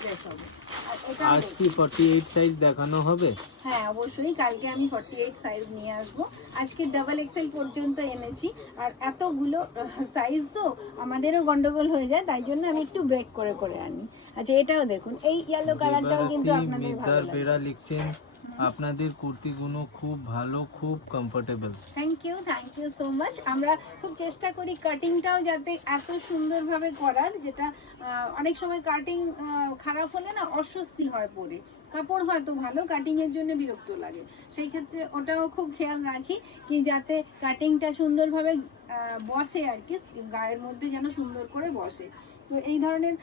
Dress হবে। আর এটা আজ কি 48 সাইজ দেখানো হবে? হ্যাঁ অবশ্যই, কালকে আমি 48 সাইজ নিয়ে আসবো। আজকে ডাবল এক্সেল পর্যন্ত এনেছি, আর এতগুলো সাইজ তো আমাদেরও গন্ডগোল হয়ে যায়, তাই জন্য আমি একটু ব্রেক করে করে আনি। আচ্ছা এটাও দেখুন, এই ইয়েলো কালারটাও কিন্তু দেবারতী আপনাদের ভালো মিদ্দার লাগবে। বেড়া লিখছেন আপনাদের কুর্তিগুলো খুব ভালো, খুব comfortable. Thank you so much. আমরা খুব চেষ্টা করি কাটিংটাও যাতে এত সুন্দরভাবে করার, যেটা অনেক সময় কাটিং খারাপ হলে না অস্বস্তি হয় পরে, কাপড় হয়তো ভালো, কাটিংয়ের জন্য বিরক্ত লাগে, সেই ক্ষেত্রে ওটাও খুব খেয়াল রাখি কি যাতে কাটিংটা সুন্দরভাবে বসে আর কি, গায়ের মধ্যে যেন সুন্দর করে বসে। তো এই ধরনের